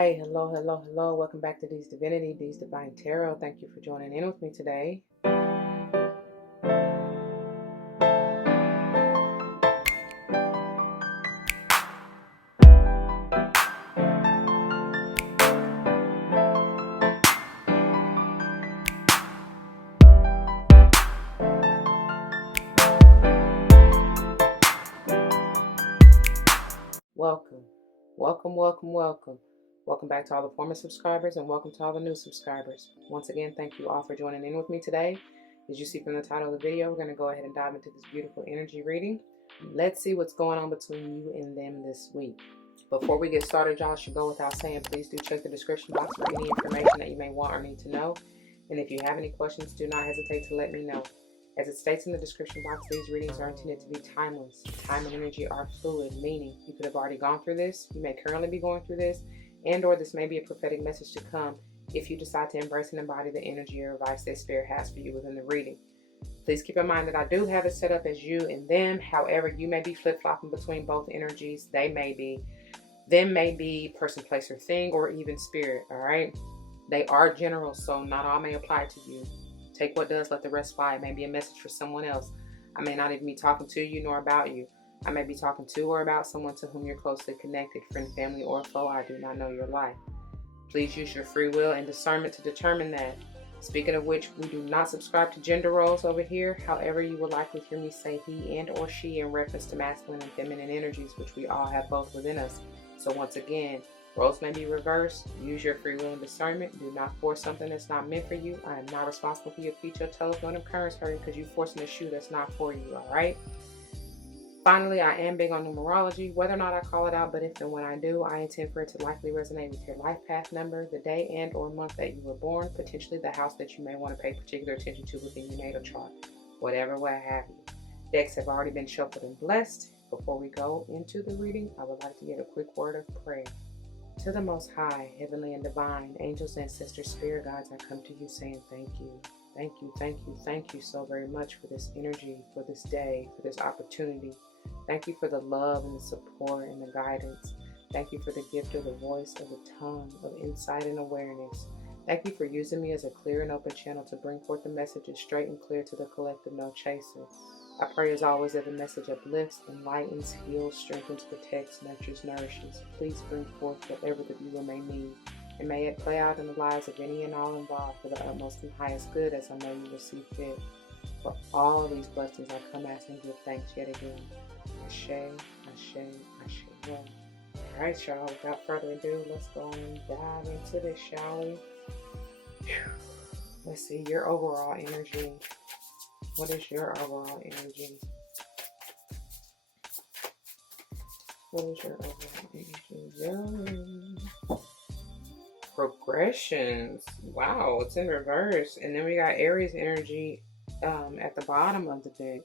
Hi, hello. Welcome back to D's Divinity, D's Divine Tarot. Thank you for joining in with me today. Welcome. Welcome back to all the former subscribers and welcome to all the new subscribers. Once again, thank you all for joining in with me today. As you see from the title of the video, we're going to go ahead and dive into this beautiful energy reading. Let's see what's going on between you and them this week. Before we get started, y'all, should go without saying, please do check the description box for any information that you may want or need to know. And if you have any questions, do not hesitate to let me know. As it states in the description box, these readings are intended to be timeless. Time and energy are fluid, meaning you could have already gone through this, you may currently be going through this, and or this may be a prophetic message to come if you decide to embrace and embody the energy or advice that Spirit has for you within the reading. Please keep in mind that I do have it set up as you and them. However, you may be flip-flopping between both energies. Them may be person, place, or thing, or even spirit, all right? They are general, so not all may apply to you. Take what does, let the rest fly. It may be a message for someone else. I may not even be talking to you nor about you. I may be talking to or about someone to whom you're closely connected, friend, family, or foe. I do not know your life. Please use your free will and discernment to determine that. Speaking of which, we do not subscribe to gender roles over here. However, you will likely hear me say he and or she in reference to masculine and feminine energies, which we all have both within us. So once again, roles may be reversed. Use your free will and discernment. Do not force something that's not meant for you. I am not responsible for your feet, your toes, nor them currents hurting because you're forcing a shoe that's not for you, all right? Finally, I am big on numerology, whether or not I call it out, but if and when I do, I intend for it to likely resonate with your life path number, the day and or month that you were born, potentially the house that you may want to pay particular attention to within your natal chart, whatever will have you. Decks have already been shuffled and blessed. Before we go into the reading, I would like to give a quick word of prayer. To the Most High, Heavenly and Divine, angels, ancestors, spirit guides, I come to you saying thank you. Thank you so very much for this energy, for this day, for this opportunity. Thank you for the love and the support and the guidance. Thank you for the gift of the voice, of the tongue, of insight and awareness. Thank you for using me as a clear and open channel to bring forth the messages straight and clear to the collective, no chaser. I pray as always that the message uplifts, enlightens, heals, strengthens, protects, nurtures, nourishes. Please bring forth whatever the viewer may need, and may it play out in the lives of any and all involved for the utmost and highest good, as I know you will see fit. For all these blessings I come asking and give thanks yet again. Ashe. Well, all right, y'all, without further ado, let's go and dive into this, shall we? Let's see your overall energy. What is your overall energy? Progressions. Wow, it's in reverse. And then we got Aries energy at the bottom of the deck.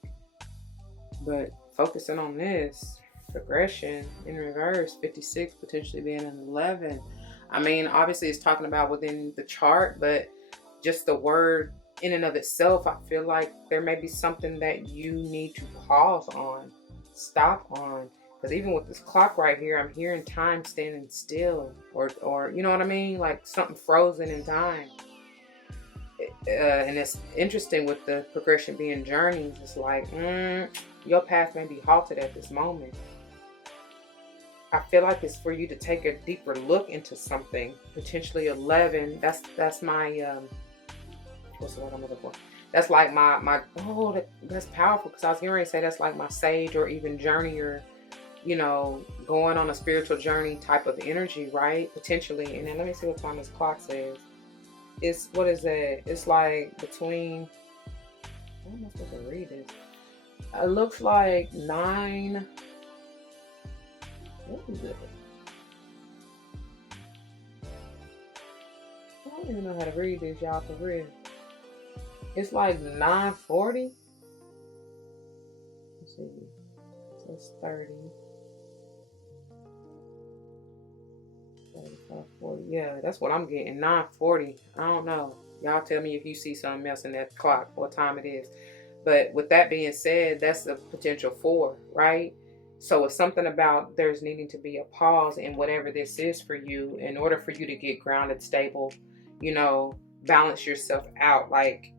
But focusing on this, progression in reverse, 56 potentially being an 11. I mean, obviously it's talking about within the chart, but just the word in and of itself, I feel like there may be something that you need to pause on, stop on. Because even with this clock right here, I'm hearing time standing still, or you know what I mean? Like something frozen in time. And it's interesting with the progression being journeys. It's like, your path may be halted at this moment. I feel like it's for you to take a deeper look into something. Potentially 11. That's my what's the word I'm looking for? That's like my that's powerful, because I was getting ready to say that's like my sage or even journey, or you know, going on a spiritual journey type of energy, right? Potentially. And then let me see what time this clock says. It's, what is that? It's like between, how am I supposed to read this? It looks like 9. What is it? I don't even know how to read this, y'all, for real. It's like 9:40. Let's see. So it's 30. 35, 40. Yeah, that's what I'm getting. 9:40. I don't know. Y'all tell me if you see something else in that clock, what time it is. But with that being said, that's the potential 4, right? So it's something about there's needing to be a pause in whatever this is for you in order for you to get grounded, stable, you know, balance yourself out. Like,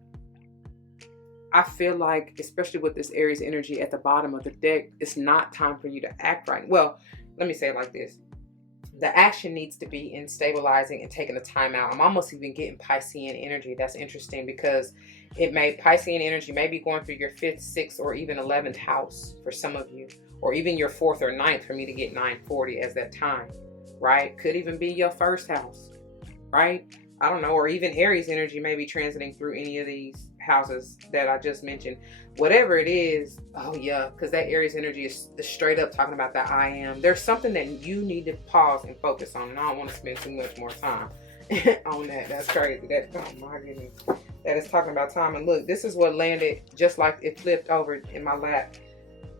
I feel like, especially with this Aries energy at the bottom of the deck, it's not time for you to act right. Well, let me say it like this. The action needs to be in stabilizing and taking a time out. I'm almost even getting Piscean energy. That's interesting because Piscean energy may be going through your 5th, 6th, or even 11th house for some of you, or even your 4th or 9th for me to get 940 as that time, right? Could even be your 1st house, right? I don't know, or even Aries energy may be transiting through any of these houses that I just mentioned. Whatever it is, oh yeah, because that Aries energy is straight up talking about that I am. There's something that you need to pause and focus on, and I don't want to spend too much more time on that. That's crazy. That, oh my goodness, that is talking about time. And look, this is what landed just like it flipped over in my lap.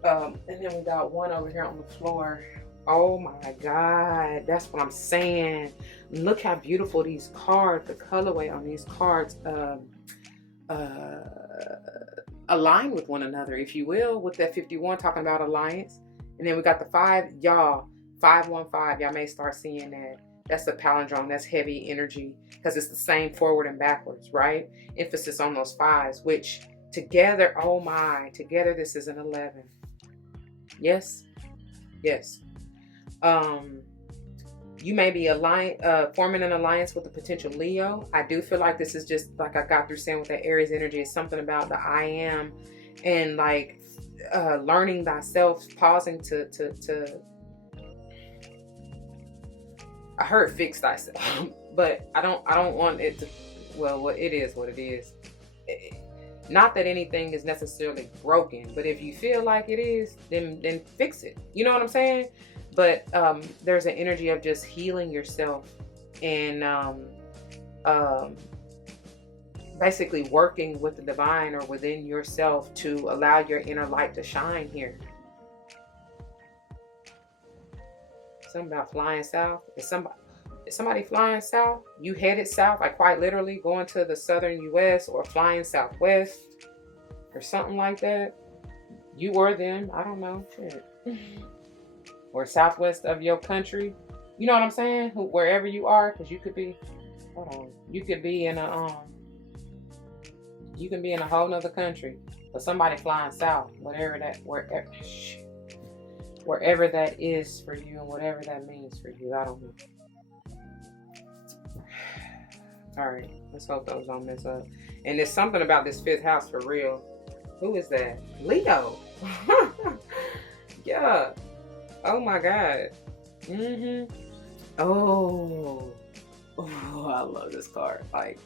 And then we got one over here on the floor. Oh my God, that's what I'm saying. Look how beautiful these cards, the colorway on these cards align with one another, if you will, with that 51 talking about alliance. And then we got the 5, y'all, 515. Y'all may start seeing that. That's the palindrome. That's heavy energy because it's the same forward and backwards, right? Emphasis on those 5s, which together, oh my, together this is an 11. Yes, yes. You may be forming an alliance with a potential Leo. I do feel like this is just like I got through saying with that Aries energy. It's something about the I am and like learning thyself, pausing to I heard fix thyself, but I don't want it to. Well, it is what it is. Not that anything is necessarily broken, but if you feel like it is, then fix it. You know what I'm saying? But there's an energy of just healing yourself and basically working with the divine or within yourself to allow your inner light to shine here. Something about flying south. Is somebody flying south? You headed south, like quite literally going to the southern US or flying southwest or something like that. You or them, I don't know. Shit. Or southwest of your country. You know what I'm saying? Wherever you are, because you could be, hold on, you could be in a whole nother country. But somebody flying south, wherever that is for you and whatever that means for you. I don't know. All right, let's hope those don't mess up. And there's something about this 5th house for real. Who is that? Leo. Yeah. Oh my God. Oh, I love this card. Like,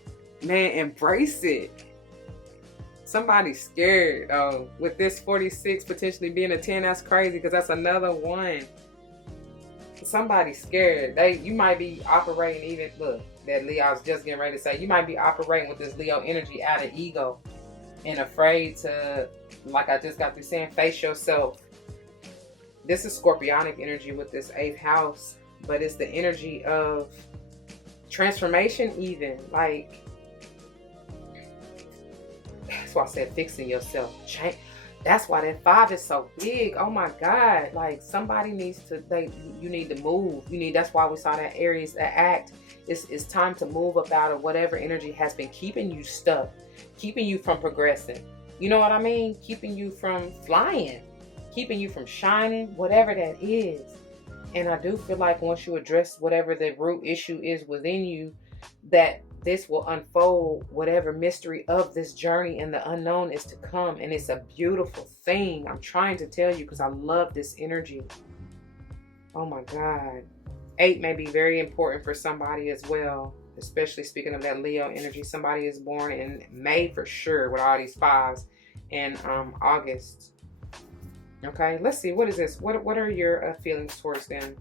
man, embrace it. Somebody's scared. Oh, with this 46 potentially being a 10, that's crazy because that's another 1. Somebody's scared. You might be operating even, look, that Leo, I was just getting ready to say, you might be operating with this Leo energy out of ego and afraid to, like I just got through saying, face yourself. This is Scorpionic energy with this 8th house, but it's the energy of transformation even. Like, that's why I said fixing yourself. Change. That's why that 5 is so big. Oh my God. Like somebody needs to, you need to move. That's why we saw that Aries, that act. It's time to move up out of whatever energy has been keeping you stuck, keeping you from progressing. You know what I mean? Keeping you from flying, keeping you from shining, whatever that is. And I do feel like once you address whatever the root issue is within you, that this will unfold whatever mystery of this journey and the unknown is to come. And it's a beautiful thing. I'm trying to tell you because I love this energy. Oh my God. 8 may be very important for somebody as well, especially speaking of that Leo energy. Somebody is born in May for sure with all these 5s, and August. Okay, let's see. What is this? What are your feelings towards them?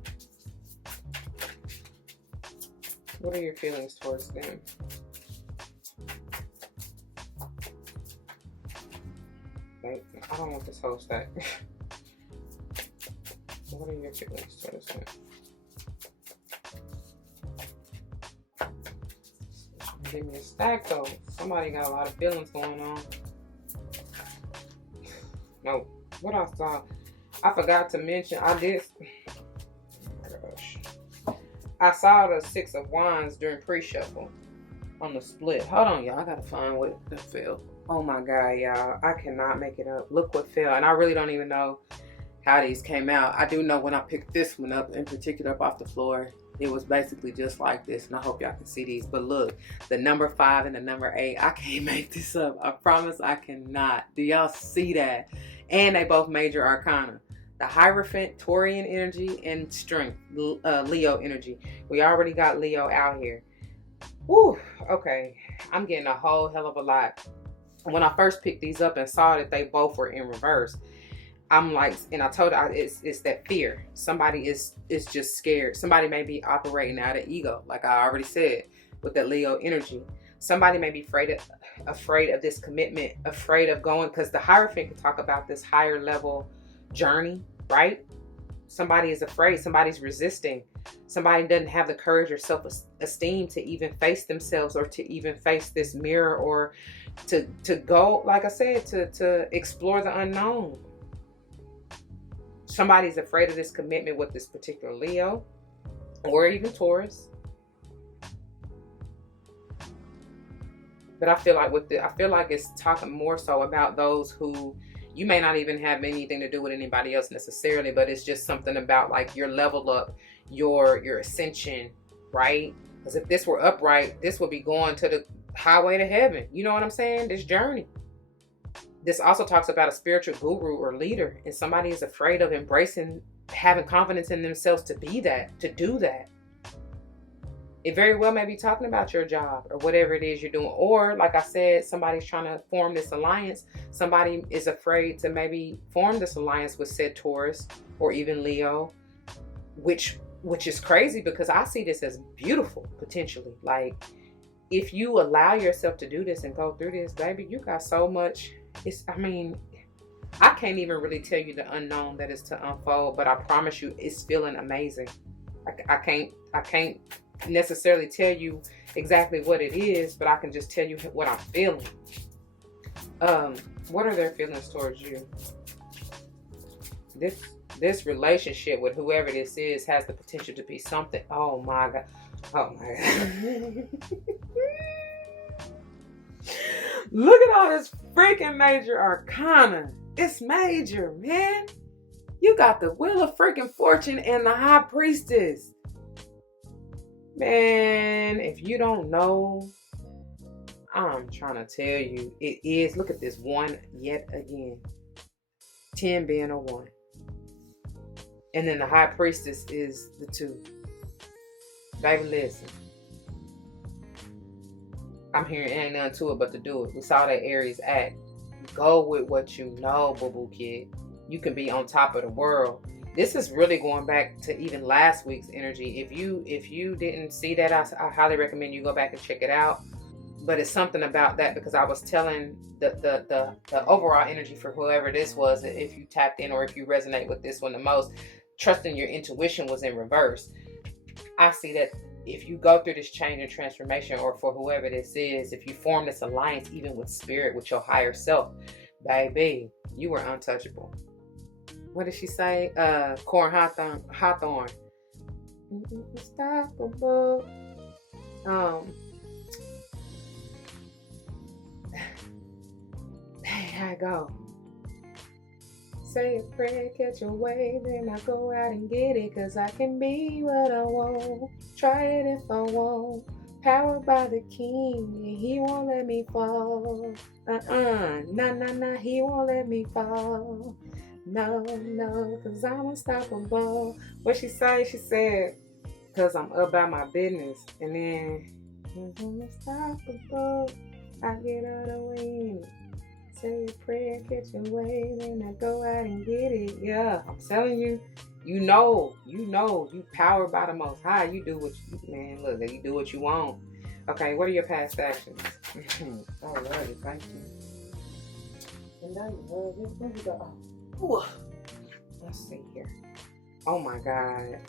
What are your feelings towards them? Wait, I don't want this whole stack. What are your feelings towards them? Give me a stack though. Somebody got a lot of feelings going on. No. What I saw, I forgot to mention, I saw the Six of Wands during pre-shuffle on the split. Hold on, y'all. I gotta find what that fell. Oh my God, y'all. I cannot make it up. Look what fell. And I really don't even know how these came out. I do know when I picked this one up in particular up off the floor, it was basically just like this. And I hope y'all can see these. But look, the number 5 and the number 8. I can't make this up. I promise I cannot. Do y'all see that? And they both major arcana. The Hierophant, Taurian energy, and Strength, Leo energy. We already got Leo out here. Whew, okay. I'm getting a whole hell of a lot. When I first picked these up and saw that they both were in reverse, I'm like, and I told her it's that fear. Somebody is just scared. Somebody may be operating out of ego, like I already said, with that Leo energy. Somebody may be afraid of this commitment, afraid of going, because the Hierophant can talk about this higher level journey, right? Somebody is afraid. Somebody's resisting. Somebody doesn't have the courage or self-esteem to even face themselves, or to even face this mirror, or to go, like I said, to explore the unknown. Somebody's afraid of this commitment with this particular Leo, or even Taurus. But I feel like it's talking more so about those who you may not even have anything to do with anybody else necessarily, but it's just something about like your level up, your ascension, right? Because if this were upright, this would be going to the highway to heaven. You know what I'm saying? This journey. This also talks about a spiritual guru or leader, and somebody is afraid of embracing, having confidence in themselves to be that, to do that. It very well may be talking about your job or whatever it is you're doing. Or, like I said, somebody's trying to form this alliance. Somebody is afraid to maybe form this alliance with said Taurus or even Leo, which is crazy, because I see this as beautiful, potentially. Like, if you allow yourself to do this and go through this, baby, you got so much. I can't even really tell you the unknown that is to unfold, but I promise you it's feeling amazing. I can't necessarily tell you exactly what it is, but I can just tell you what I'm feeling. What are their feelings towards you? This relationship with whoever this is has the potential to be something. Oh my God. Oh my God. Look at all this freaking major arcana. It's major, man. You got the Wheel of freaking Fortune and the High Priestess. Man, if you don't know, I'm trying to tell you, it is. Look at this 1 yet again. 10 being a 1. And then the High Priestess is the 2. Baby, listen. I'm hearing ain't nothing to it but to do it. We saw that Aries act. Go with what you know, boo-boo kid. You can be on top of the world. This is really going back to even last week's energy. If you didn't see that, I highly recommend you go back and check it out. But it's something about that, because I was telling the overall energy for whoever this was, if you tapped in or if you resonate with this one the most, trusting your intuition was in reverse. I see that if you go through this change and transformation, or for whoever this is, if you form this alliance even with spirit, with your higher self, baby, you were untouchable. What did she say? Corn Hawthorne. Unstoppable. There I go. Say a prayer, catch a wave, then I go out and get it, 'cause I can be what I want. Try it if I want. Powered by the King, and he won't let me fall. Nah, he won't let me fall. No, 'cause I'm unstoppable. What she say? She said, 'cause I'm about my business. And then, I'm unstoppable. I get out of the way. Say a prayer, catch a wave, and I go out and get it. Yeah, I'm telling you, you know, you powered by the Most High. You do what you, man, look, you do what you want. Okay, what are your past actions? Oh, Lordy, thank you. And now you love it. Where you go? Oh, let's see here. Oh my God.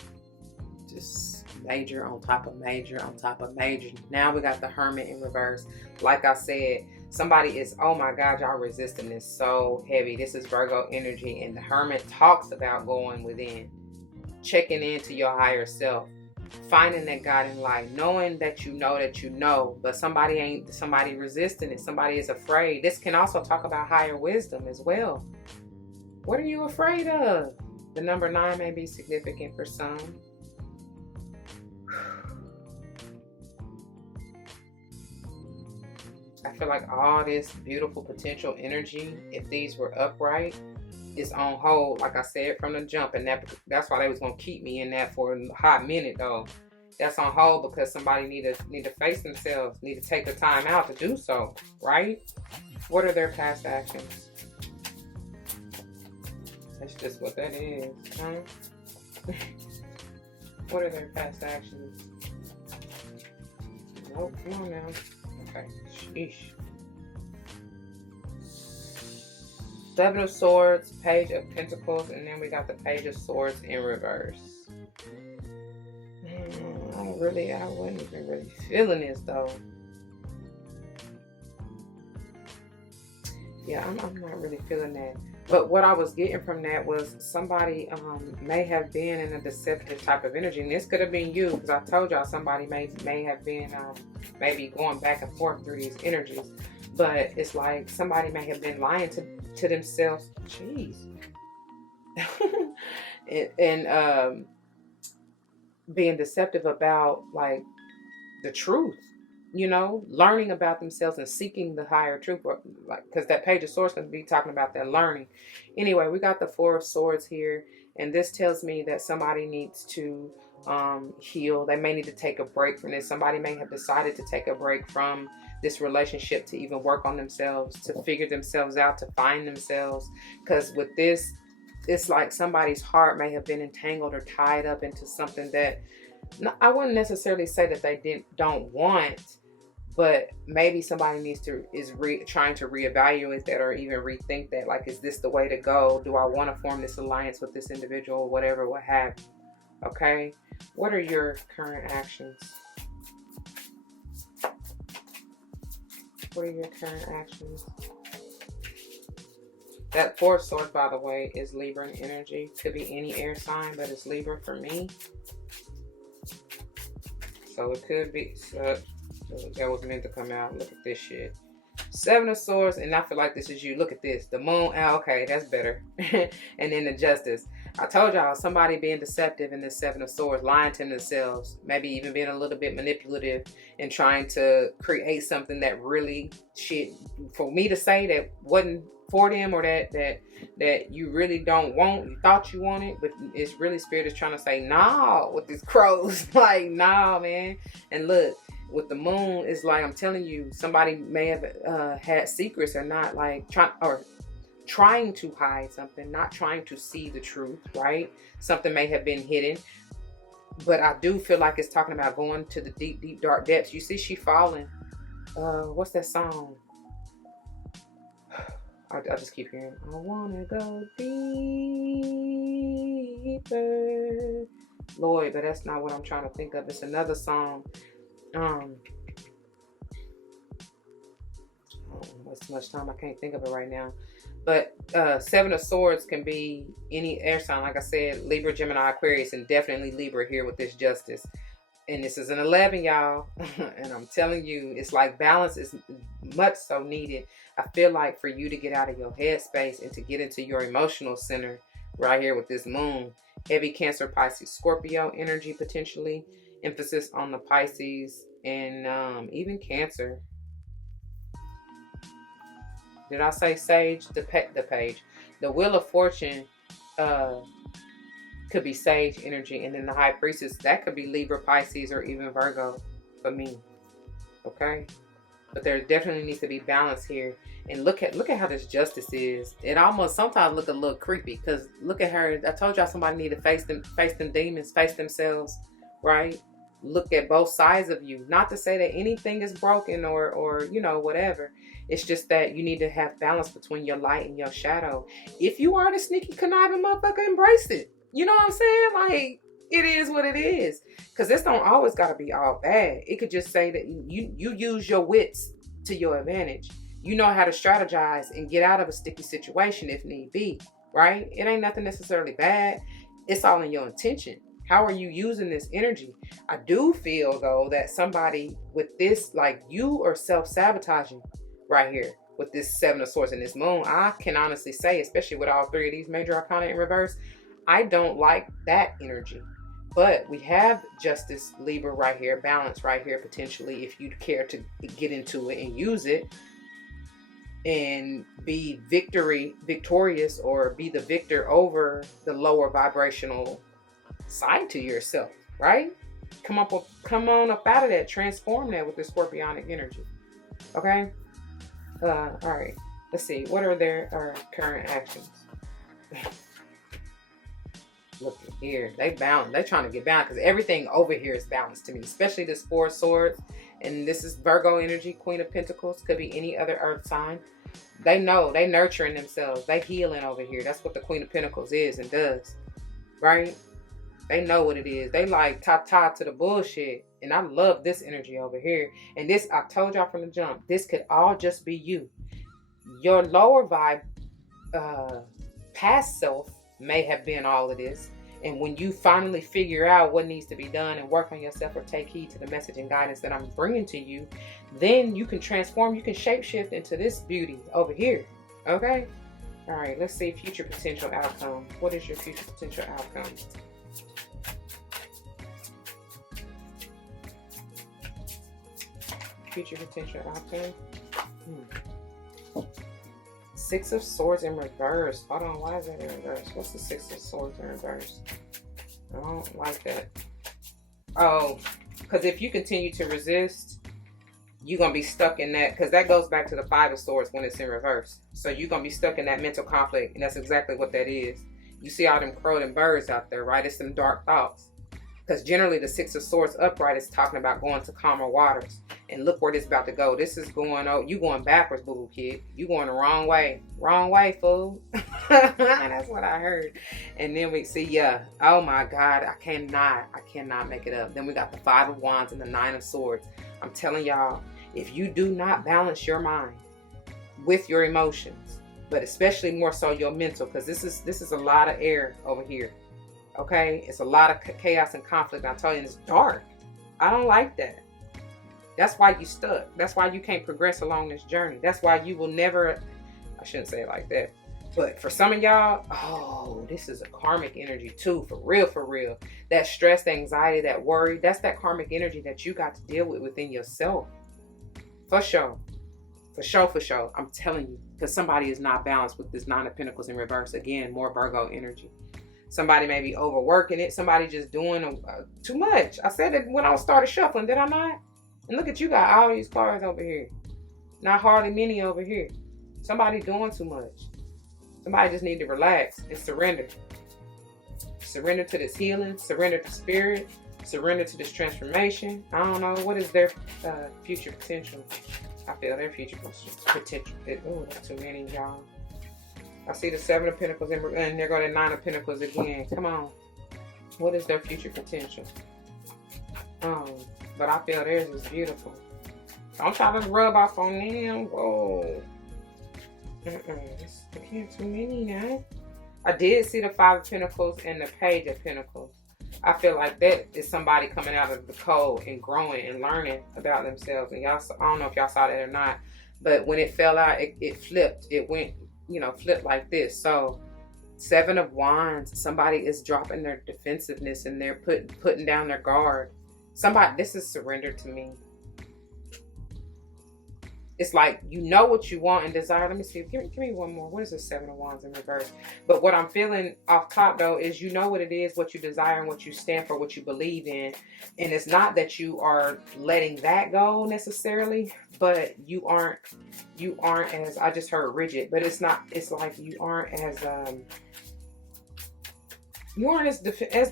Just Major on top of major on top of major. Now we got the Hermit in reverse. Like I said, somebody is, oh my God, y'all resisting this so heavy. This is Virgo energy, and the Hermit talks about going within, checking into your higher self, finding that guiding light, knowing that you know, but somebody resisting it. Somebody is afraid. This can also talk about higher wisdom as well. What are you afraid of? The number 9 may be significant for some. I feel like all this beautiful potential energy, if these were upright, is on hold. Like I said from the jump, and that's why they was gonna keep me in that for a hot minute though. That's on hold because somebody need to face themselves, need to take the time out to do so, right? What are their past actions? That's just what that is, huh? What are their past actions? Nope, come on now. Okay, sheesh. 7 of Swords, Page of Pentacles, and then we got the Page of Swords in reverse. I wasn't even really feeling this though. Yeah, I'm not really feeling that. But what I was getting from that was somebody may have been in a deceptive type of energy. And this could have been you, because I told y'all somebody may have been maybe going back and forth through these energies. But it's like somebody may have been lying to themselves. Jeez. and being deceptive about like the truth. You know, learning about themselves and seeking the higher truth, like, because that Page of Swords can be talking about that learning. Anyway, we got the 4 of Swords here, and this tells me that somebody needs to heal. They may need to take a break from this. Somebody may have decided to take a break from this relationship to even work on themselves, to figure themselves out, to find themselves. Because with this, it's like somebody's heart may have been entangled or tied up into something that I wouldn't necessarily say that they don't want. But maybe somebody is trying to reevaluate that, or even rethink that. Like, is this the way to go? Do I want to form this alliance with this individual? Whatever, what have you. Okay. What are your current actions? What are your current actions? That 4 of Swords, by the way, is Libra in energy. Could be any air sign, but it's Libra for me. So it could be. That was meant to come out. Look at this shit. 7 of Swords, and I feel like this is you. Look at this. The Moon. Oh, okay, that's better. And then the Justice. I told y'all, somebody being deceptive in this 7 of Swords, lying to themselves, maybe even being a little bit manipulative and trying to create something that really shit, for me to say that wasn't for them, or that you really don't want, you thought you wanted, but it's really Spirit is trying to say, nah, with these crows. Like, nah, man. And look, with the Moon, it's like, I'm telling you, somebody may have had secrets, or not, like trying to hide something, not trying to see the truth, right? Something may have been hidden. But I do feel like it's talking about going to the deep, deep, dark depths. You see, she falling. What's that song? I just keep hearing, I wanna go deeper, Lloyd, but that's not what I'm trying to think of. It's another song. I don't waste too much time. I can't think of it right now. But 7 of Swords can be any air sign. Like I said, Libra, Gemini, Aquarius, and definitely Libra here with this Justice. And this is an 11, y'all. And I'm telling you, it's like balance is much so needed. I feel like for you to get out of your headspace and to get into your emotional center right here with this Moon. Heavy Cancer, Pisces, Scorpio energy potentially. Emphasis on the Pisces and even Cancer. Did I say Sage? The Page. The Wheel of Fortune could be Sage energy. And then the High Priestess, that could be Libra, Pisces, or even Virgo for me. Okay? But there definitely needs to be balance here. And look at how this Justice is. It almost sometimes look a little creepy, because look at her. I told y'all somebody need to face them demons, face themselves, right? Look at both sides of you. Not to say that anything is broken or you know, whatever. It's just that you need to have balance between your light and your shadow. If you are the sneaky, conniving motherfucker, embrace it. You know what I'm saying? Like, It is what it is. Because this don't always got to be all bad. It could just say that you use your wits to your advantage. You know how to strategize and get out of a sticky situation if need be, right? It ain't nothing necessarily bad. It's all in your intention. How are you using this energy? I do feel, though, that somebody with this, like, you are self-sabotaging right here with this Seven of Swords and this moon. I can honestly say, especially with all three of these major arcana in reverse, I don't like that energy. But we have Justice, Libra right here, balance right here, potentially, if you'd care to get into it and use it and be victorious, or be the victor over the lower vibrational side to yourself, right? Come on up out of that, transform that with the scorpionic energy. Okay. All right, let's see, what are their current actions? Look at here, they balance. They're trying to get balanced because everything over here is balanced to me, especially this Four of Swords. And this is Virgo energy, Queen of Pentacles, could be any other earth sign. They know, they nurturing themselves, they healing over here. That's what the Queen of Pentacles is and does, right? They know what it is. They like ta-ta to the bullshit. And I love this energy over here. And this, I told y'all from the jump, this could all just be you. Your lower vibe, past self may have been all of this. And when you finally figure out what needs to be done and work on yourself or take heed to the message and guidance that I'm bringing to you, then you can transform, you can shapeshift into this beauty over here. Okay? All right, let's see future potential outcome. What is your future potential outcome? Future potential outcome. Six of Swords in reverse. Hold on, why is that in reverse? What's the Six of Swords in reverse? I don't like that. Oh, because if you continue to resist, you're going to be stuck in that, because that goes back to the Five of Swords when it's in reverse. So you're going to be stuck in that mental conflict, and that's exactly what that is. You see all them crowing birds out there, right? It's them dark thoughts. Because generally the Six of Swords upright is talking about going to calmer waters. And look where this is about to go. This is going, oh, you going backwards, boo-boo kid. You going the wrong way. Wrong way, fool. That's what I heard. And then we see, yeah, oh my God, I cannot make it up. Then we got the Five of Wands and the Nine of Swords. I'm telling y'all, if you do not balance your mind with your emotions, but especially more so your mental, because this is a lot of air over here. Okay, it's a lot of chaos and conflict. I'm telling you, it's dark. I don't like that. That's why you stuck. That's why you can't progress along this journey. That's why you will never, I shouldn't say it like that. But for some of y'all, oh, this is a karmic energy too, for real, for real. That stress, the anxiety, that worry, that's that karmic energy that you got to deal with within yourself. For sure. For sure, for sure. I'm telling you, because somebody is not balanced with this Nine of Pentacles in reverse. Again, more Virgo energy. Somebody may be overworking it. Somebody just doing too much. I said it when I started shuffling, did I not? And look at you, got all these cards over here. Not hardly many over here. Somebody doing too much. Somebody just need to relax and surrender. Surrender to this healing. Surrender to spirit. Surrender to this transformation. I don't know. What is their future potential? I feel their future potential. Oh, that's too many, y'all. I see the Seven of Pentacles and there go the Nine of Pentacles again. Come on. What is their future potential? But I feel theirs is beautiful. Don't try to rub off on them. Whoa. It's too many now. I did see the Five of Pentacles and the Page of Pentacles. I feel like that is somebody coming out of the cold and growing and learning about themselves. And y'all, I don't know if y'all saw that or not, but when it fell out, it flipped. It went, flipped like this. So Seven of Wands, somebody is dropping their defensiveness and they're putting down their guard. Somebody, this is surrender to me. It's like, you know what you want and desire. Let me see. Give me one more. What is the Seven of Wands in reverse? But what I'm feeling off top, though, is you know what it is, what you desire and what you stand for, what you believe in. And it's not that you are letting that go necessarily, but you aren't as, I just heard rigid, but it's not, it's like you aren't as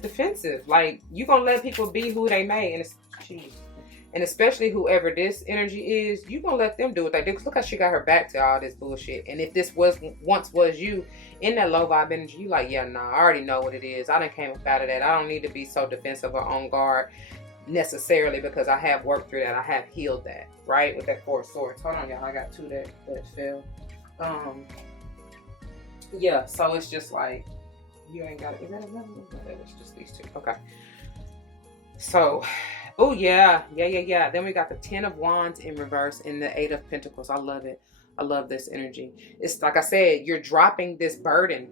defensive. Like, you're going to let people be who they may. And it's, geez. And especially whoever this energy is, you gonna let them do what they do. Cause look how she got her back to all this bullshit. And if this once was you in that low vibe energy, you like, yeah, nah, I already know what it is. I done came up out of that. I don't need to be so defensive or on guard necessarily, because I have worked through that. I have healed that, right? With that Four of Swords. Hold on, y'all. I got two that fell. Yeah, so it's just like, you ain't got it. Is that another one? No, that was just these two. Okay. So, oh yeah. Then we got the Ten of Wands in reverse and the Eight of Pentacles. I love it. I love this energy. It's like I said, you're dropping this burden.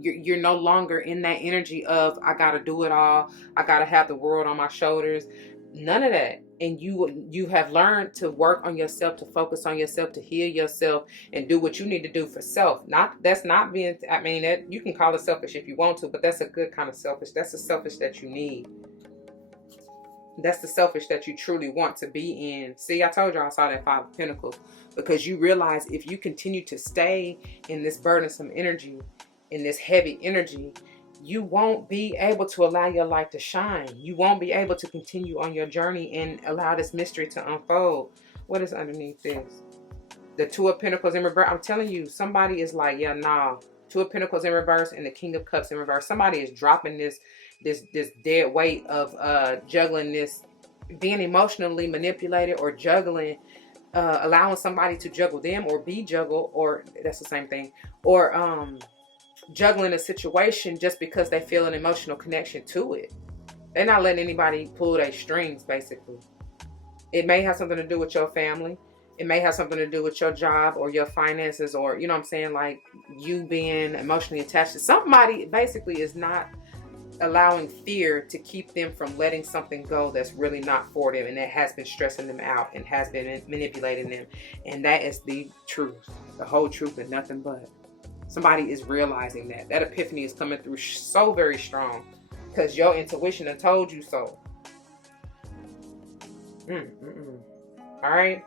You're no longer in that energy of, I gotta do it all. I gotta have the world on my shoulders. None of that. And you have learned to work on yourself, to focus on yourself, to heal yourself, and do what you need to do for self. That's not being, I mean, that you can call it selfish if you want to, but that's a good kind of selfish. That's the selfish that you need. That's the selfish that you truly want to be in. See, I told you I saw that Five of Pentacles, because you realize if you continue to stay in this burdensome energy, in this heavy energy, you won't be able to allow your light to shine. You won't be able to continue on your journey and allow this mystery to unfold. What is underneath this? The Two of Pentacles in reverse. I'm telling you, somebody is like, yeah, nah. Two of Pentacles in reverse and the King of Cups in reverse. Somebody is dropping this dead weight of juggling this, being emotionally manipulated, or juggling, allowing somebody to juggle them or be juggled, or that's the same thing, or juggling a situation just because they feel an emotional connection to it. They're not letting anybody pull their strings, basically. It may have something to do with your family. It may have something to do with your job or your finances, or, you know what I'm saying, like you being emotionally attached to somebody. Basically is not allowing fear to keep them from letting something go that's really not for them, and that has been stressing them out and has been manipulating them. And that is the truth, the whole truth, and nothing but. Somebody is realizing that. That epiphany is coming through so very strong, because your intuition has told you so. All right.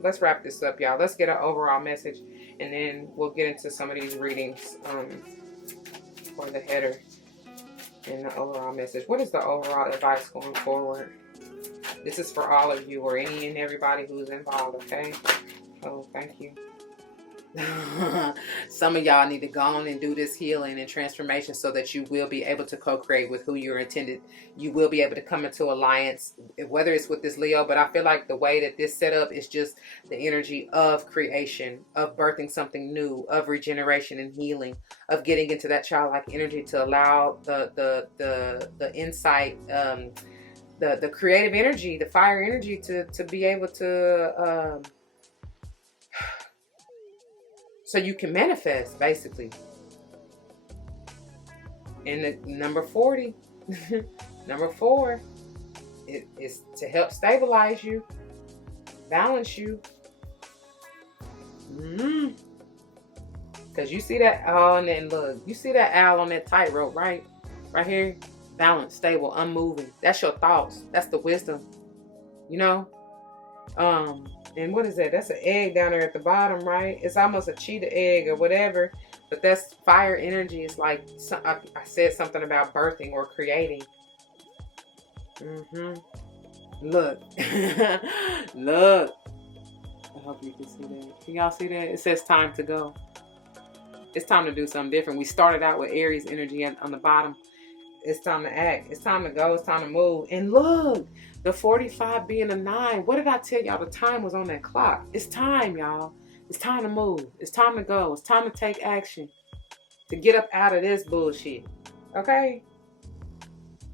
Let's wrap this up, y'all. Let's get an overall message, and then we'll get into some of these readings for the header and the overall message. What is the overall advice going forward? This is for all of you, or any and everybody who's involved, okay? Oh, thank you. Some of y'all need to go on and do this healing and transformation so that you will be able to co-create with who you're intended. You will be able to come into alliance, whether it's with this Leo, but I feel like the way that this set up is just the energy of creation, of birthing something new, of regeneration and healing, of getting into that childlike energy to allow the insight, the creative energy, the fire energy to be able to so you can manifest, basically. And the number 40, number 4, it is to help stabilize you, balance you. Because you see that, oh, and then look, you see that owl on that tightrope, right? Right here, balanced, stable, unmoving. That's your thoughts. That's the wisdom, you know? And what is that? That's an egg down there at the bottom, right? It's almost a cheetah egg or whatever, but that's fire energy. It's like, I said something about birthing or creating. Look. Look. I hope you can see that. Can y'all see that? It says time to go. It's time to do something different. We started out with Aries energy on the bottom. It's time to act. It's time to go. It's time to move. And look, the 45 being a 9. What did I tell y'all? The time was on that clock. It's time, y'all. It's time to move. It's time to go. It's time to take action. To get up out of this bullshit. Okay?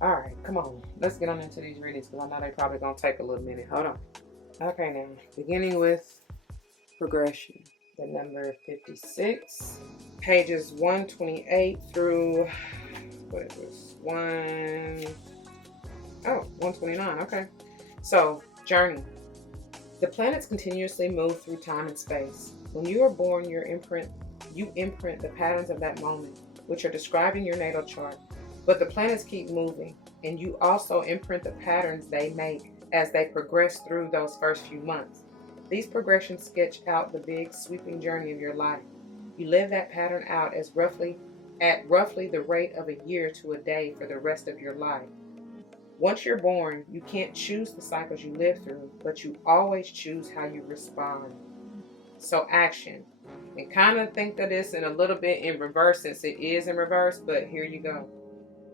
All right, come on. Let's get on into these readings, because I know they probably going to take a little minute. Hold on. Okay, now. Beginning with progression. The number 56. Pages 128 through... what is this? 129. Okay. So, journey. The planets continuously move through time and space. When you are born, you imprint the patterns of that moment, which are described in your natal chart. But the planets keep moving, and you also imprint the patterns they make as they progress through those first few months. These progressions sketch out the big, sweeping journey of your life. You live that pattern out at roughly the rate of a year to a day for the rest of your life. Once you're born, you can't choose the cycles you live through, but you always choose how you respond. So action. And kind of think of this in a little bit in reverse, since it is in reverse, but here you go.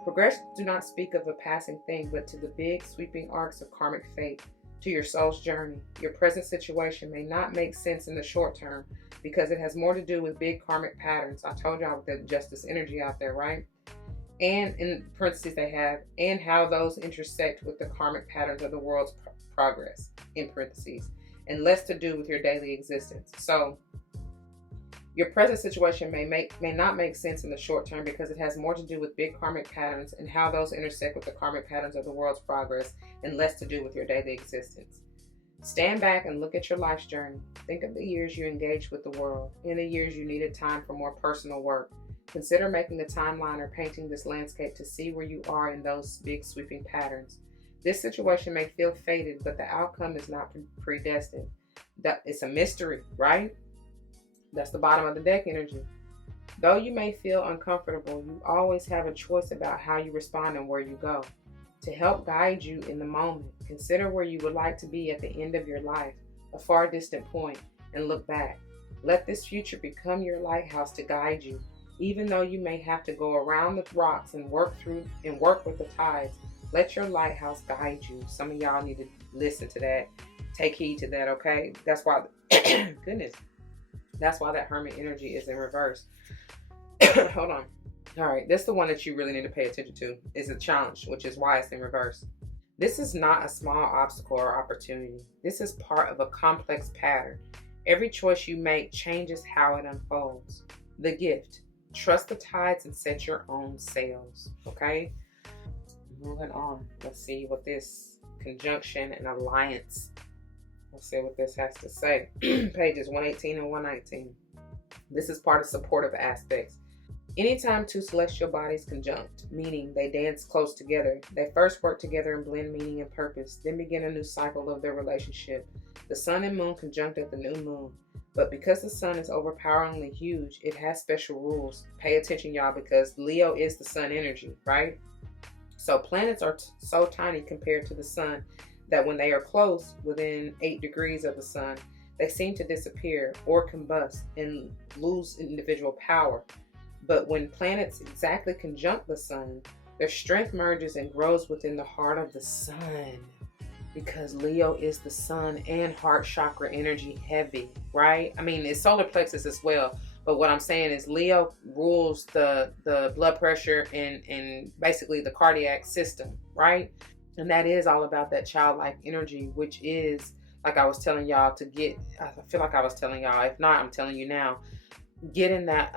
Progressions do not speak of a passing thing, but to the big sweeping arcs of karmic fate, to your soul's journey. Your present situation may not make sense in the short term because it has more to do with big karmic patterns. I told y'all with the justice energy out there, right? And in parentheses they have, and how those intersect with the karmic patterns of the world's progress, in parentheses, and less to do with your daily existence. So your present situation may not make sense in the short term because it has more to do with big karmic patterns and how those intersect with the karmic patterns of the world's progress, and less to do with your daily existence. Stand back and look at your life's journey. Think of the years you engaged with the world and the years you needed time for more personal work. Consider making a timeline or painting this landscape to see where you are in those big sweeping patterns. This situation may feel fated, but the outcome is not predestined. It's a mystery, right? That's the bottom of the deck energy. Though you may feel uncomfortable, you always have a choice about how you respond and where you go. To help guide you in the moment, consider where you would like to be at the end of your life, a far distant point, and look back. Let this future become your lighthouse to guide you. Even though you may have to go around the rocks and work with the tides, let your lighthouse guide you. Some of y'all need to listen to that. Take heed to that, okay? That's why, goodness, that's why that Hermit energy is in reverse. Hold on. All right, this is the one that you really need to pay attention to. Is a challenge, which is why it's in reverse. This is not a small obstacle or opportunity. This is part of a complex pattern. Every choice you make changes how it unfolds. The gift. Trust the tides and set your own sails. Okay? Moving on. Let's see what this conjunction and alliance. Let's see what this has to say. Pages 118 and 119. This is part of supportive aspects. Anytime two celestial bodies conjunct, meaning they dance close together, they first work together and blend meaning and purpose, then begin a new cycle of their relationship. The sun and moon conjunct at the new moon. But because the sun is overpoweringly huge, it has special rules. Pay attention, y'all, because Leo is the sun energy, right? So planets are so tiny compared to the sun that when they are close, within 8 degrees of the sun, they seem to disappear or combust and lose individual power. But when planets exactly conjunct the sun, their strength merges and grows within the heart of the sun. Because Leo is the sun and heart chakra energy heavy, right? I mean, it's solar plexus as well. But what I'm saying is Leo rules the blood pressure and basically the cardiac system, right? And that is all about that childlike energy, which is, like I was telling y'all to get, I feel like I was telling y'all, if not, I'm telling you now, get in that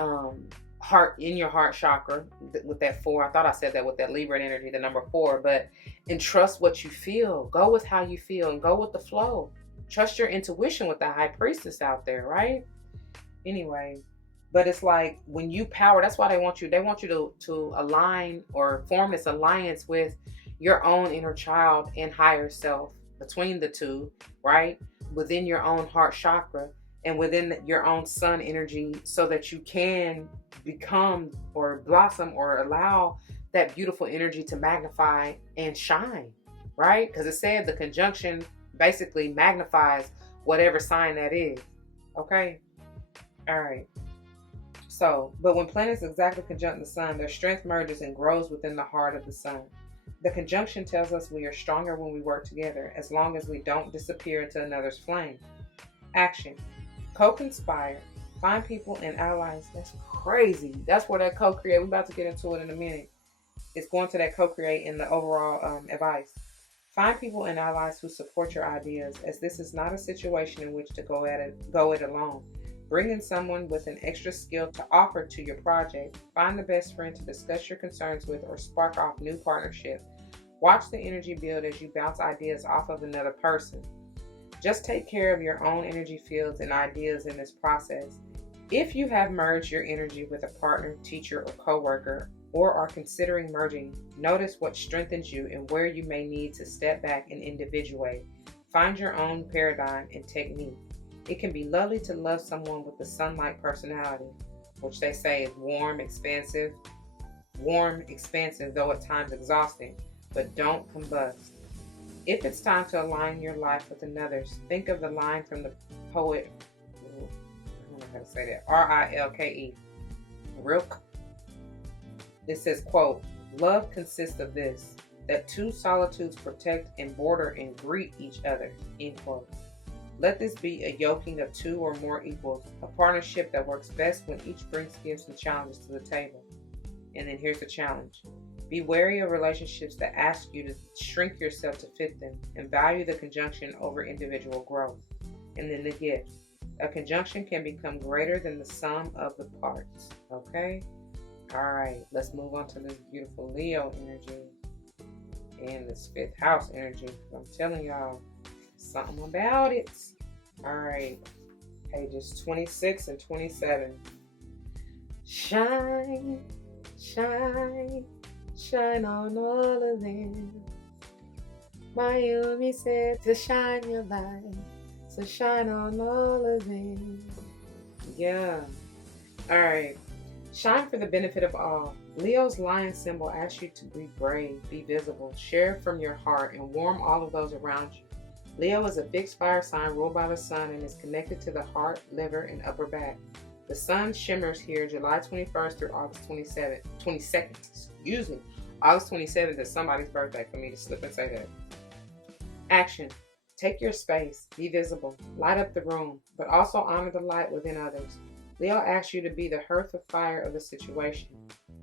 heart, in your heart chakra with that 4. I thought I said that with that Libra energy, the number 4, but and trust what you feel. Go with how you feel and go with the flow. Trust your intuition with the high priestess out there, right? Anyway, but it's like when you power, that's why they want you to align or form this alliance with your own inner child and higher self, between the two, right? Within your own heart chakra and within your own sun energy, so that you can become or blossom or allow that beautiful energy to magnify and shine, right? Because it said the conjunction basically magnifies whatever sign that is. Okay? All right. So, but when planets exactly conjunct the sun, their strength merges and grows within the heart of the sun. The conjunction tells us we are stronger when we work together, as long as we don't disappear into another's flame. Action. Co-conspire. Find people and allies. That's crazy. That's where that co-create. We're about to get into it in a minute. It's going to that co-create in the overall advice. Find people and allies who support your ideas, as this is not a situation in which to go it alone. Bring in someone with an extra skill to offer to your project. Find the best friend to discuss your concerns with or spark off new partnership. Watch the energy build as you bounce ideas off of another person. Just take care of your own energy fields and ideas in this process. If you have merged your energy with a partner, teacher, or coworker, or are considering merging, notice what strengthens you and where you may need to step back and individuate. Find your own paradigm and technique. It can be lovely to love someone with a sun-like personality, which they say is warm, expansive, though at times exhausting. but don't combust. If it's time to align your life with another's, think of the line from the poet, I don't know how to say that, Rilke, Rilke. It says, quote, "Love consists of this, that two solitudes protect and border and greet each other," end quote. Let this be a yoking of two or more equals, a partnership that works best when each brings gifts and challenges to the table. And then here's the challenge. Be wary of relationships that ask you to shrink yourself to fit them, and value the conjunction over individual growth. And then the gift. A conjunction can become greater than the sum of the parts. Okay? All right, let's move on to this beautiful Leo energy and this 5th house energy. I'm telling y'all, something about it. All right, pages 26 and 27. Shine, shine, shine on all of them. Mayumi said to shine your light, so shine on all of them. Yeah. All right. Shine for the benefit of all. Leo's lion symbol asks you to be brave, be visible, share from your heart, and warm all of those around you. Leo is a fixed fire sign ruled by the sun and is connected to the heart, liver, and upper back. The sun shimmers here July 21st through August 22nd. Excuse me. August 27th is somebody's birthday for me to slip and say that. Action. Take your space. Be visible. Light up the room, but also honor the light within others. Leo asks you to be the hearth of fire of the situation.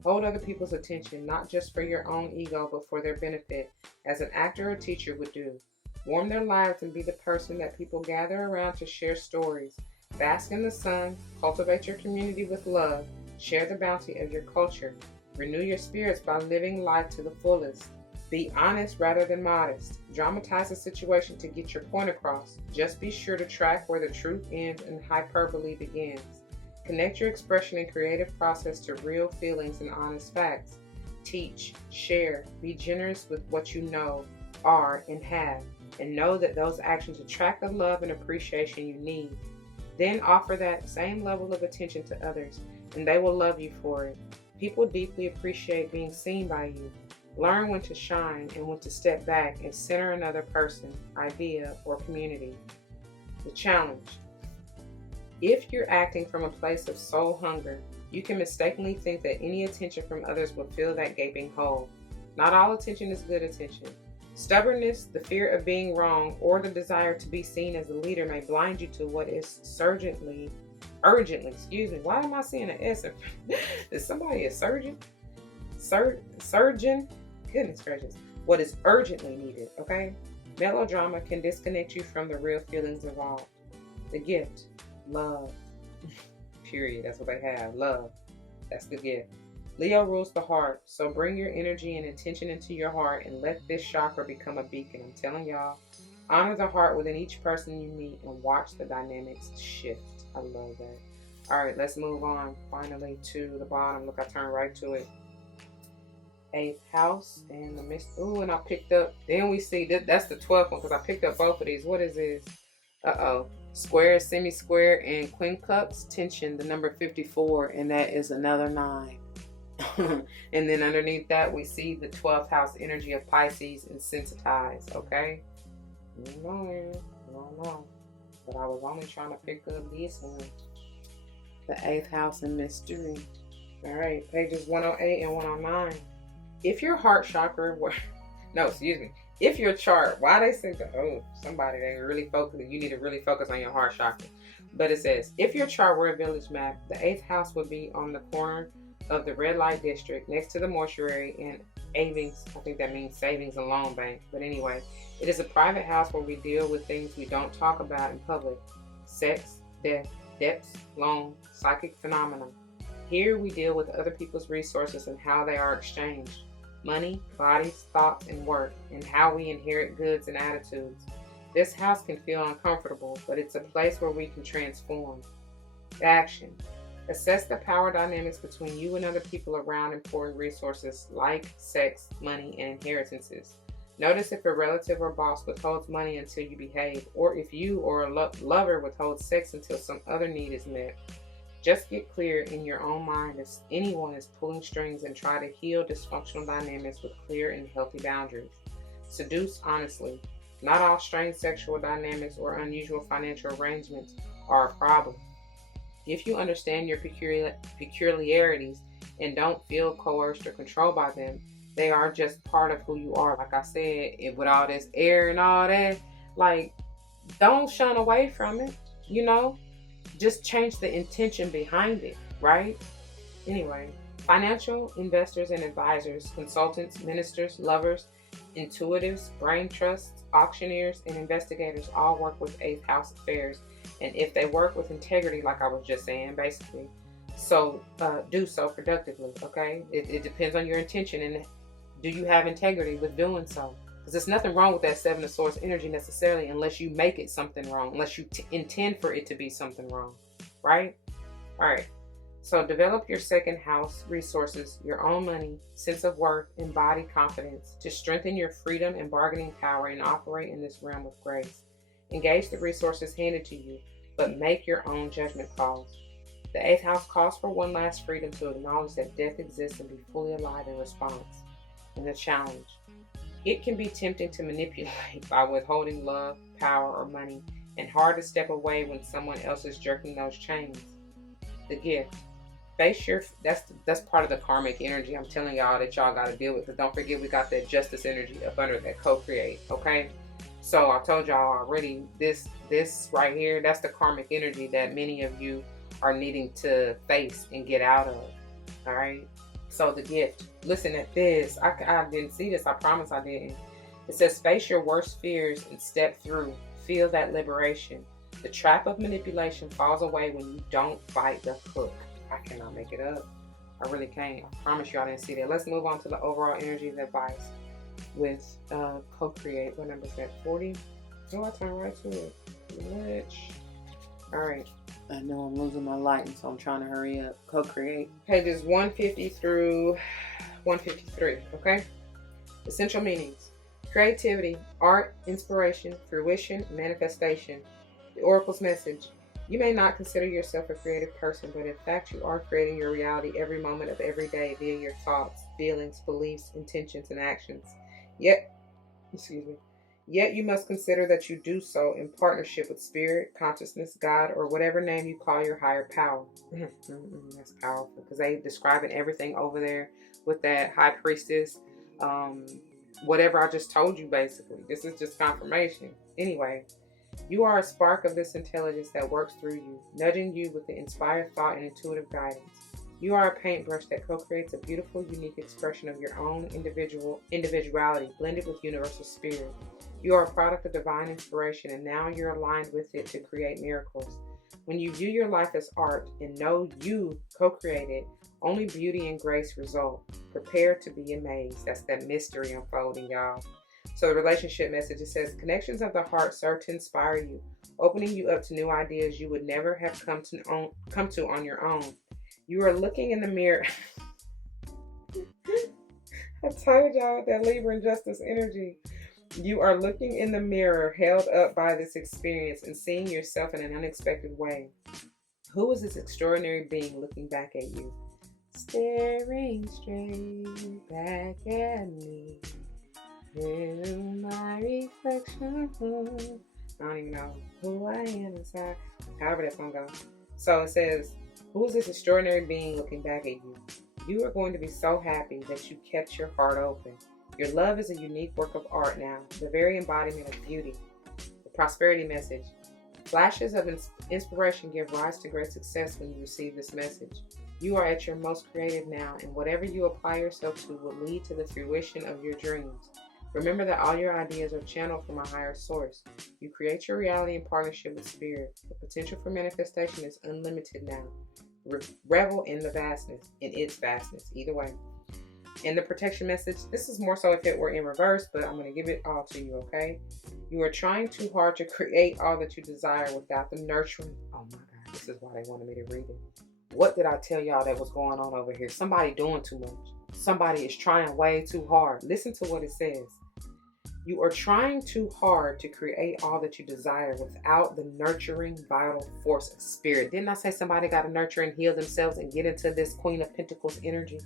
Hold other people's attention, not just for your own ego, but for their benefit, as an actor or teacher would do. Warm their lives and be the person that people gather around to share stories. Bask in the sun, cultivate your community with love, share the bounty of your culture, renew your spirits by living life to the fullest. Be honest rather than modest. Dramatize a situation to get your point across. Just be sure to track where the truth ends and hyperbole begins. Connect your expression and creative process to real feelings and honest facts. Teach, share, be generous with what you know, are, and have, and know that those actions attract the love and appreciation you need. Then offer that same level of attention to others, and they will love you for it. People deeply appreciate being seen by you. Learn when to shine and when to step back and center another person, idea, or community. The challenge. If you're acting from a place of soul hunger, you can mistakenly think that any attention from others will fill that gaping hole. Not all attention is good attention. Stubbornness, the fear of being wrong, or the desire to be seen as a leader may blind you to what is urgently, why am I seeing an S? Is somebody a surgeon? Surgeon? Goodness gracious. What is urgently needed, okay? Melodrama can disconnect you from the real feelings involved. The gift. Love. Period. That's what they have. Love. That's the gift. Leo rules the heart, so bring your energy and intention into your heart and let this chakra become a beacon. I'm telling y'all, honor the heart within each person you meet and watch the dynamics shift. I love that. All right, let's move on finally to the bottom. Look, I turned right to it. 8th house and the mist. Ooh, and I picked up, then we see that's the 12th one because I picked up both of these. What is this? Square, semi-square, and queen cups, tension, the number 54, and that is another 9. And then underneath that, we see the 12th house energy of Pisces and sensitized, okay? I don't know. But I was only trying to pick up this one. The 8th house and mystery. All right, pages 108 and 109. If your heart chakra were, if your chart, why they say somebody they really focus, you need to really focus on your heart chakra. But it says, if your chart were a village map, the 8th house would be on the corner of the red light district next to the mortuary and Avings. I think that means savings and loan bank. But anyway, it is a private house where we deal with things we don't talk about in public. Sex, death, debts, loan, psychic phenomena. Here we deal with other people's resources and how they are exchanged. Money, bodies, thoughts, and work, and how we inherit goods and attitudes. This house can feel uncomfortable, but it's a place where we can transform. Action. Assess the power dynamics between you and other people around important resources like sex, money, and inheritances. Notice if a relative or boss withholds money until you behave, or if you or a lover withholds sex until some other need is met. Just get clear in your own mind if anyone is pulling strings, and try to heal dysfunctional dynamics with clear and healthy boundaries. Seduce honestly. Not all strange sexual dynamics or unusual financial arrangements are a problem. If you understand your peculiarities and don't feel coerced or controlled by them, they are just part of who you are. Like I said, with all this air and all that, like, don't shun away from it, you know? Just change the intention behind it, right? Anyway, financial investors and advisors, consultants, ministers, lovers, intuitives, brain trusts, auctioneers, and investigators all work with eighth house affairs. And if they work with integrity, like I was just saying, basically, so do so productively, okay? It depends on your intention, and do you have integrity with doing so? Because there's nothing wrong with that Seven of Swords energy necessarily, unless you make it something wrong, unless you intend for it to be something wrong, right? All right. So develop your second house resources, your own money, sense of worth, and body confidence to strengthen your freedom and bargaining power and operate in this realm with grace. Engage the resources handed to you, but make your own judgment calls. The eighth house calls for one last freedom to acknowledge that death exists and be fully alive in response. And the challenge. It can be tempting to manipulate by withholding love, power, or money, and hard to step away when someone else is jerking those chains. The gift. Face your, that's part of the karmic energy I'm telling y'all that y'all got to deal with. Because don't forget, we got that justice energy up under that co-create, okay? So I told y'all already, this right here, that's the karmic energy that many of you are needing to face and get out of, all right? So the gift, listen at this. I didn't see this, I promise I didn't. It says, face your worst fears and step through. Feel that liberation. The trap of manipulation falls away when you don't bite the hook. I cannot make it up. I really can't. I promise you I didn't see that. Let's move on to the overall energy of advice with co-create. What number is that? 40? Oh, I turned right to it. Which? All right. I know I'm losing my lighting, so I'm trying to hurry up. Co-create. Pages 150 through 153, okay? Essential meanings. Creativity, art, inspiration, fruition, manifestation. The Oracle's message. You may not consider yourself a creative person, but in fact you are creating your reality every moment of every day via your thoughts, feelings, beliefs, intentions, and actions. Yet you must consider that you do so in partnership with spirit, consciousness, God, or whatever name you call your higher power. That's powerful, because they describing everything over there with that high priestess. Whatever I just told you, basically. This is just confirmation. Anyway. You are a spark of this intelligence that works through you, nudging you with the inspired thought and intuitive guidance. You are a paintbrush that co-creates a beautiful, unique expression of your own individuality blended with universal spirit. You are a product of divine inspiration, and now you're aligned with it to create miracles. When you view your life as art and know you co-created, only beauty and grace result. Prepare to be amazed. That's that mystery unfolding, y'all. So the relationship message, it says, connections of the heart serve to inspire you, opening you up to new ideas you would never have come to on your own. You are looking in the mirror. I told y'all that Libra and Justice energy. You are looking in the mirror, held up by this experience and seeing yourself in an unexpected way. Who is this extraordinary being looking back at you? Staring straight back at me. In my reflection, I don't even know who I am inside. However that's gonna go. So it says, who is this extraordinary being looking back at you? You are going to be so happy that you kept your heart open. Your love is a unique work of art now, the very embodiment of beauty. The prosperity message. Flashes of inspiration give rise to great success when you receive this message. You are at your most creative now, and whatever you apply yourself to will lead to the fruition of your dreams. Remember that all your ideas are channeled from a higher source. You create your reality in partnership with spirit. The potential for manifestation is unlimited now. Revel in the vastness, in its vastness, either way. And the protection message, this is more so if it were in reverse, but I'm going to give it all to you, okay? You are trying too hard to create all that you desire without the nurturing. Oh my God, this is why they wanted me to read it. What did I tell y'all that was going on over here? Somebody doing too much. Somebody is trying way too hard. Listen to what it says. You are trying too hard to create all that you desire without the nurturing, vital force of spirit. Didn't I say somebody got to nurture and heal themselves and get into this Queen of Pentacles energy?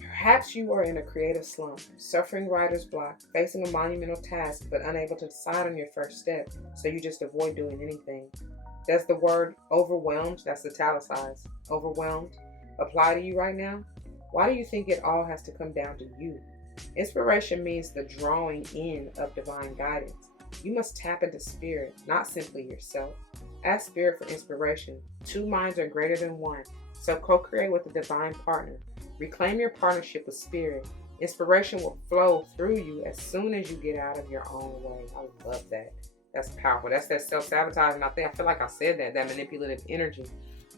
Perhaps you are in a creative slump, suffering writer's block, facing a monumental task, but unable to decide on your first step, so you just avoid doing anything. Does the word overwhelmed, that's italicized, overwhelmed, apply to you right now? Why do you think it all has to come down to you? Inspiration means the drawing in of divine guidance. You must tap into spirit, not simply yourself. Ask spirit for inspiration. Two minds are greater than one, so co-create with a divine partner. Reclaim your partnership with spirit. Inspiration will flow through you as soon as you get out of your own way. I love that. That's powerful. That's that self-sabotaging. I feel like I said that manipulative energy.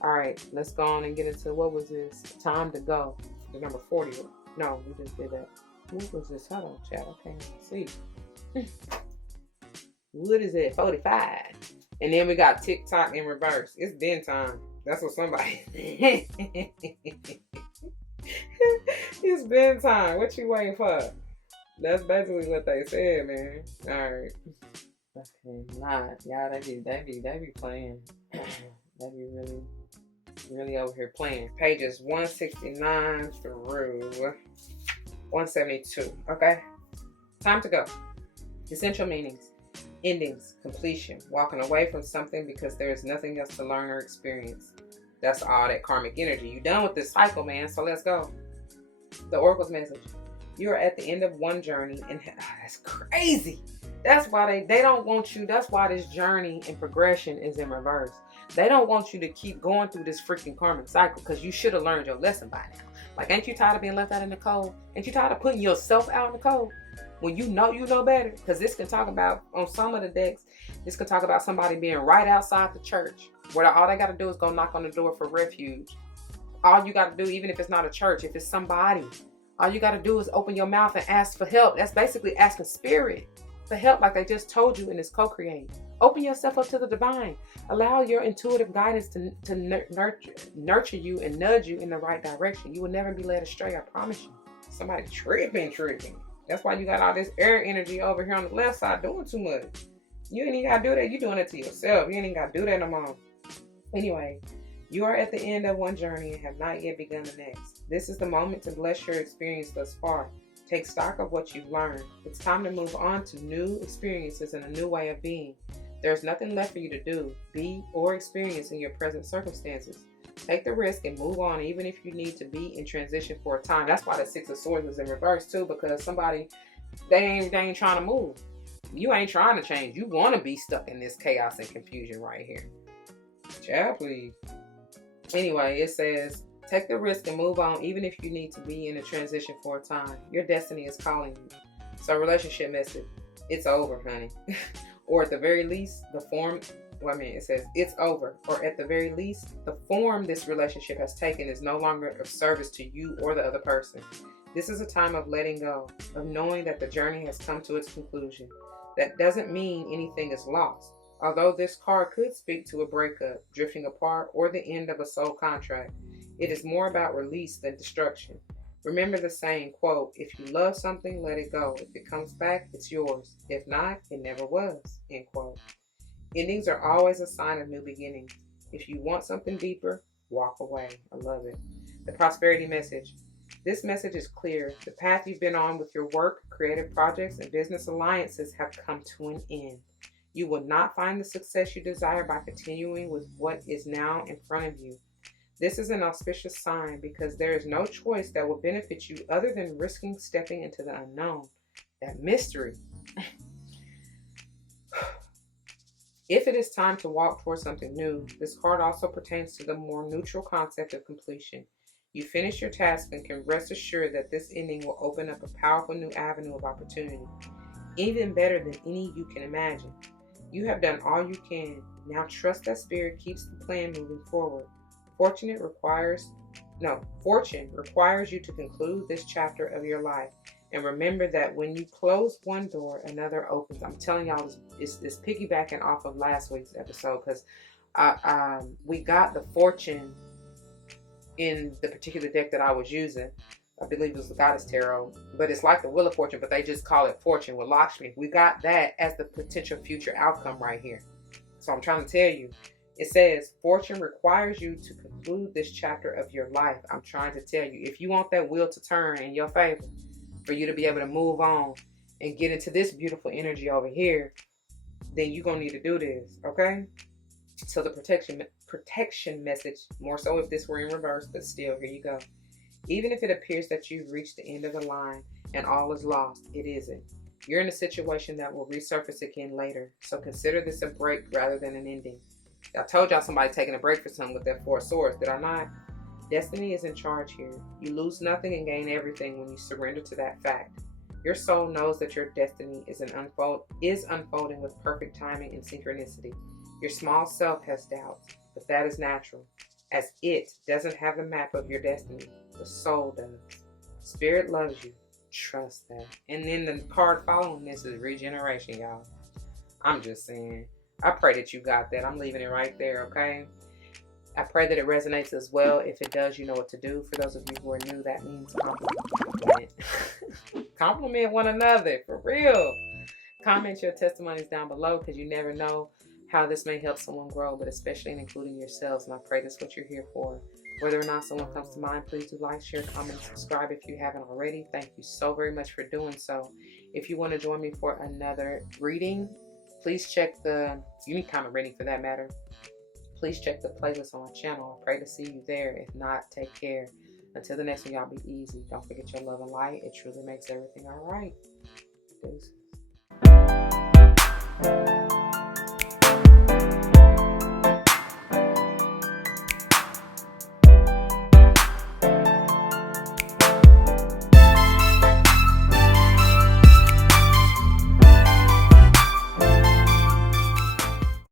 All right, let's go on and get into, what was this? Time to go. The number 40. No, we just did that. What was this? Hold on, chat. I can't see. What is it? 45. And then we got TikTok in reverse. It's been time. That's what somebody. It's been time. What you waiting for? That's basically what they said, man. All right. Okay, not. Y'all, they be playing. They be really over here playing. Pages 169 through 172. Okay. Time to go. Essential meanings. Endings. Completion. Walking away from something because there is nothing else to learn or experience. That's all that karmic energy. You done with this cycle, man. So let's go. The Oracle's message. You are at the end of one journey, and that's crazy. That's why they don't want you. That's why this journey and progression is in reverse. They don't want you to keep going through this freaking karmic cycle, because you should have learned your lesson by now. Like, ain't you tired of being left out in the cold? Ain't you tired of putting yourself out in the cold when you know better? Because this can talk about, on some of the decks, this can talk about somebody being right outside the church, where all they got to do is go knock on the door for refuge. All you got to do, even if it's not a church, if it's somebody, all you got to do is open your mouth and ask for help. That's basically asking spirit for help, like they just told you in this co-create. Open yourself up to the divine. Allow your intuitive guidance to nurture you and nudge you in the right direction. You will never be led astray, I promise you. Somebody tripping. That's why you got all this air energy over here on the left side doing too much. You ain't even got to do that. You're doing it to yourself. You ain't even got to do that no more. Anyway, you are at the end of one journey and have not yet begun the next. This is the moment to bless your experience thus far. Take stock of what you've learned. It's time to move on to new experiences and a new way of being. There's nothing left for you to do, be, or experience in your present circumstances. Take the risk and move on, even if you need to be in transition for a time. That's why the Six of Swords is in reverse too, because somebody, they ain't trying to move. You ain't trying to change. You want to be stuck in this chaos and confusion right here. Child, please. Anyway, it says, take the risk and move on, even if you need to be in a transition for a time. Your destiny is calling you. So, relationship message, it's over, honey. Or at the very least, it says it's over. Or at the very least, the form this relationship has taken is no longer of service to you or the other person. This is a time of letting go, of knowing that the journey has come to its conclusion. That doesn't mean anything is lost. Although this card could speak to a breakup, drifting apart, or the end of a soul contract, it is more about release than destruction. Remember the saying, quote, if you love something, let it go. If it comes back, it's yours. If not, it never was, end quote. Endings are always a sign of new beginnings. If you want something deeper, walk away. I love it. The prosperity message. This message is clear. The path you've been on with your work, creative projects, and business alliances have come to an end. You will not find the success you desire by continuing with what is now in front of you. This is an auspicious sign because there is no choice that will benefit you other than risking stepping into the unknown, that mystery. If it is time to walk towards something new, this card also pertains to the more neutral concept of completion. You finish your task and can rest assured that this ending will open up a powerful new avenue of opportunity, even better than any you can imagine. You have done all you can. Now trust that spirit keeps the plan moving forward. Fortune requires you to conclude this chapter of your life. And remember that when you close one door, another opens. I'm telling y'all, it's piggybacking off of last week's episode, because we got the fortune in the particular deck that I was using. I believe it was the Goddess Tarot, but it's like the Wheel of Fortune, but they just call it Fortune with Lakshmi. We got that as the potential future outcome right here. So I'm trying to tell you, it says fortune requires you to conclude this chapter of your life. I'm trying to tell you, if you want that wheel to turn in your favor, for you to be able to move on and get into this beautiful energy over here, then you're going to need to do this, okay? So the protection message, more so if this were in reverse, but still, here you go. Even if it appears that you've reached the end of the line and all is lost, it isn't. You're in a situation that will resurface again later. So consider this a break rather than an ending. I told y'all somebody taking a break for something with that Four of Swords, did I not? Destiny is in charge here. You lose nothing and gain everything when you surrender to that fact. Your soul knows that your destiny is unfolding with perfect timing and synchronicity. Your small self has doubts, but that is natural, as it doesn't have the map of your destiny. The soul does. Spirit loves you. Trust that. And then the card following this is regeneration, y'all. I'm just saying. I pray that you got that. I'm leaving it right there, okay? I pray that it resonates as well. If it does, you know what to do. For those of you who are new, that means compliment. Compliment one another, for real. Comment your testimonies down below, because you never know how this may help someone grow, but especially in including yourselves. And I pray that's what you're here for. Whether or not someone comes to mind, please do like, share, comment, and subscribe if you haven't already. Thank you so very much for doing so. If you want to join me for another reading, please check any kind of reading for that matter. Please check the playlist on my channel. I pray to see you there. If not, take care. Until the next one, y'all be easy. Don't forget your love and light. It truly makes everything all right. Deuces.